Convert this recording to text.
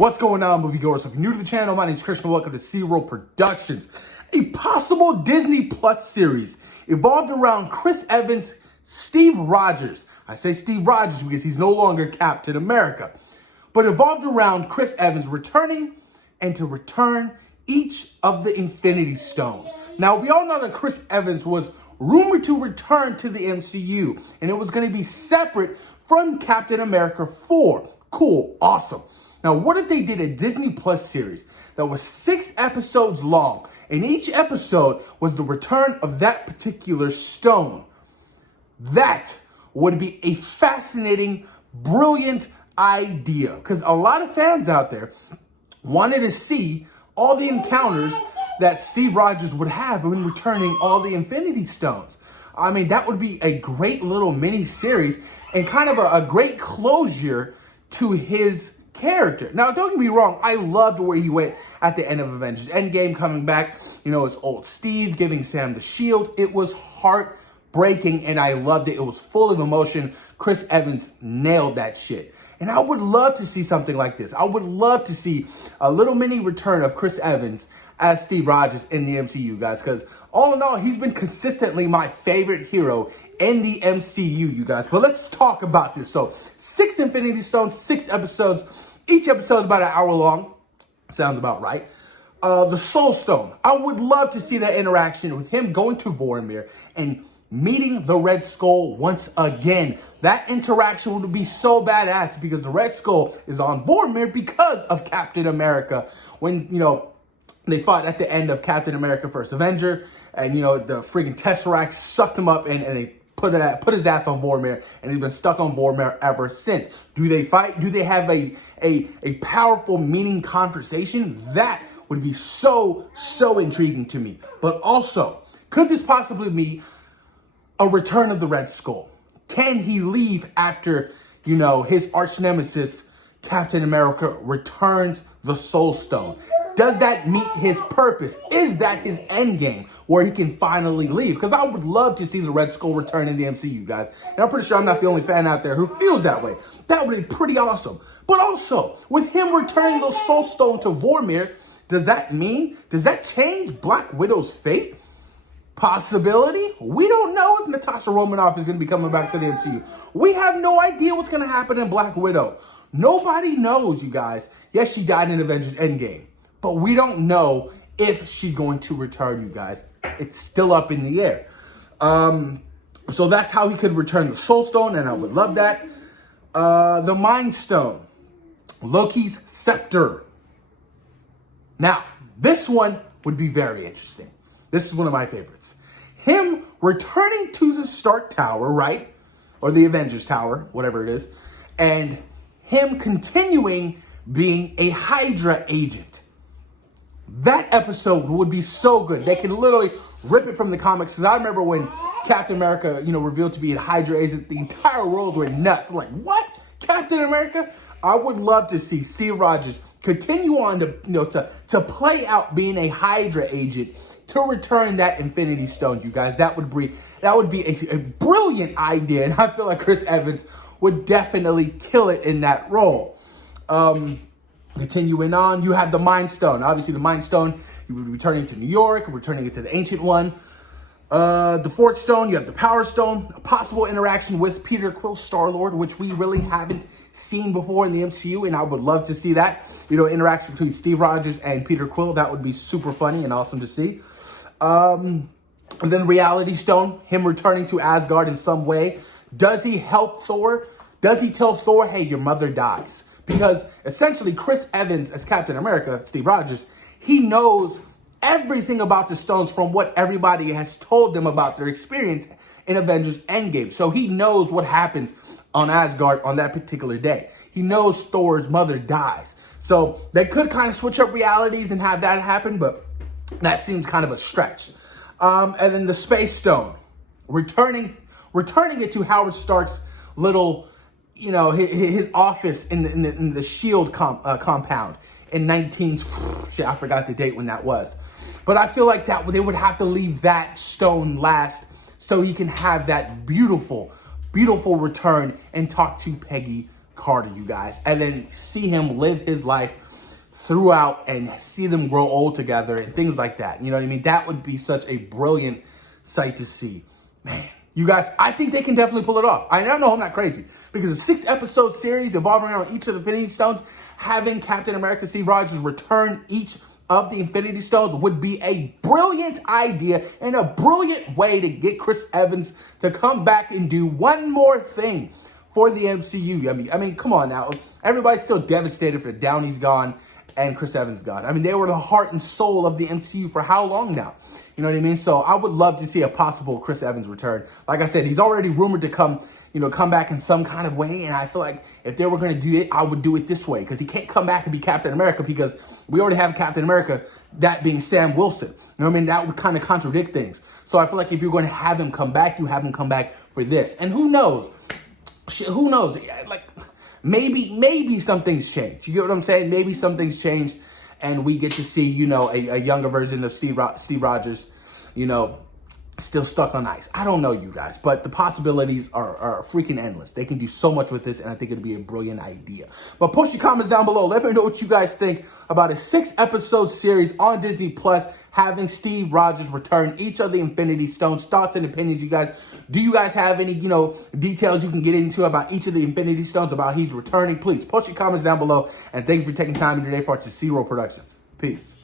What's going on, moviegoers? If you're new to the channel, my name is Christian. Welcome to SeaWorld Productions. A possible Disney Plus series evolved around Chris Evans, Steve Rogers. I say Steve Rogers because he's no longer Captain America. But evolved around Chris Evans returning and to return each of the Infinity Stones. Now, we all know that Chris Evans was rumored to return to the MCU, and it was going to be separate from Captain America 4. Cool, awesome. Now, what if they did a Disney Plus series that was 6 episodes long, and each episode was the return of that particular stone? That would be a fascinating, brilliant idea, because a lot of fans out there wanted to see all the encounters that Steve Rogers would have when returning all the Infinity Stones. I mean, that would be a great little mini series and kind of a great closure to his character. Now, don't get me wrong, I loved where he went at the end of Avengers Endgame, coming back, as old Steve, giving Sam the shield. It was heartbreaking, and I loved it. It was full of emotion. Chris Evans nailed that shit. And I would love to see something like this. I would love to see a little mini return of Chris Evans as Steve Rogers in the MCU, guys, because all in all, he's been consistently my favorite hero in the MCU, you guys. But let's talk about this. So, 6 Infinity Stones, 6 episodes. Each episode is about an hour long. Sounds about right. The Soul Stone. I would love to see that interaction with him going to Vormir and meeting the Red Skull once again. That interaction would be so badass because the Red Skull is on Vormir because of Captain America. When, they fought at the end of Captain America First Avenger, and, the freaking Tesseract sucked him up and they put his ass on Vormir, and he's been stuck on Vormir ever since. Do they fight? Do they have a powerful, meaning conversation? That would be so intriguing to me. But also, could this possibly be a return of the Red Skull? Can he leave after, his arch nemesis, Captain America, returns the Soul Stone? Does that meet his purpose? Is that his end game where he can finally leave? Because I would love to see the Red Skull return in the MCU, guys. And I'm pretty sure I'm not the only fan out there who feels that way. That would be pretty awesome. But also, with him returning the Soul Stone to Vormir, does that change Black Widow's fate? Possibility? We don't know if Natasha Romanoff is going to be coming back to the MCU. We have no idea what's going to happen in Black Widow. Nobody knows, you guys. Yes, she died in Avengers Endgame, but we don't know if she's going to return, you guys. It's still up in the air. So that's how he could return the Soul Stone, and I would love that. The Mind Stone. Loki's Scepter. Now, this one would be very interesting. This is one of my favorites. Him returning to the Stark Tower, right? Or the Avengers Tower, whatever it is. And him continuing being a Hydra agent. That episode would be so good. They could literally rip it from the comics. Because I remember when Captain America, revealed to be a Hydra agent, the entire world went nuts. Like, what? Captain America? I would love to see Steve Rogers continue on to play out being a Hydra agent to return that Infinity Stone, you guys. That would be a brilliant idea. And I feel like Chris Evans would definitely kill it in that role. Continuing on, you have the Mind Stone. Obviously, the Mind Stone, you would be returning to New York, returning it to the Ancient One. The Fourth Stone, you have the Power Stone. A possible interaction with Peter Quill, Star-Lord, which we really haven't seen before in the MCU, and I would love to see that. Interaction between Steve Rogers and Peter Quill. That would be super funny and awesome to see. And then Reality Stone, him returning to Asgard in some way. Does he help Thor? Does he tell Thor, hey, your mother dies? Because essentially Chris Evans as Captain America, Steve Rogers, he knows everything about the stones from what everybody has told them about their experience in Avengers Endgame. So he knows what happens on Asgard on that particular day. He knows Thor's mother dies. So they could kind of switch up realities and have that happen, but that seems kind of a stretch. And then the Space Stone, returning it to Howard Stark's little, his office in the Shield compound in I forgot the date when that was. But I feel like that they would have to leave that stone last so he can have that beautiful return and talk to Peggy Carter, you guys. And then see him live his life throughout and see them grow old together and things like that. You know what I mean? That would be such a brilliant sight to see. Man, you guys, I think they can definitely pull it off. I know I'm not crazy because a 6-episode series involving around each of the Infinity Stones, having Captain America Steve Rogers return each of the Infinity Stones would be a brilliant idea and a brilliant way to get Chris Evans to come back and do one more thing for the MCU. I mean, come on now. Everybody's still devastated for Downey's gone and Chris Evans gone. I mean, they were the heart and soul of the MCU for how long now? You know what I mean? So I would love to see a possible Chris Evans return. Like I said, he's already rumored to come back in some kind of way. And I feel like if they were going to do it, I would do it this way. Because he can't come back and be Captain America because we already have Captain America, that being Sam Wilson. You know what I mean? That would kind of contradict things. So I feel like if you're going to have him come back, you have him come back for this. And who knows? Who knows? Like, maybe something's changed. You get what I'm saying? Maybe something's changed and we get to see, a younger version of Steve Rogers, still stuck on ice. I don't know, you guys, but the possibilities are freaking endless. They can do so much with this, and I think it'd be a brilliant idea. But post your comments down below. Let me know what you guys think about a 6-episode series on Disney Plus having Steve Rogers return each of the Infinity Stones. Thoughts and opinions, you guys. Do you guys have any, details you can get into about each of the Infinity Stones, about he's returning? Please post your comments down below, and thank you for taking time in your day for us to Zero Productions. Peace.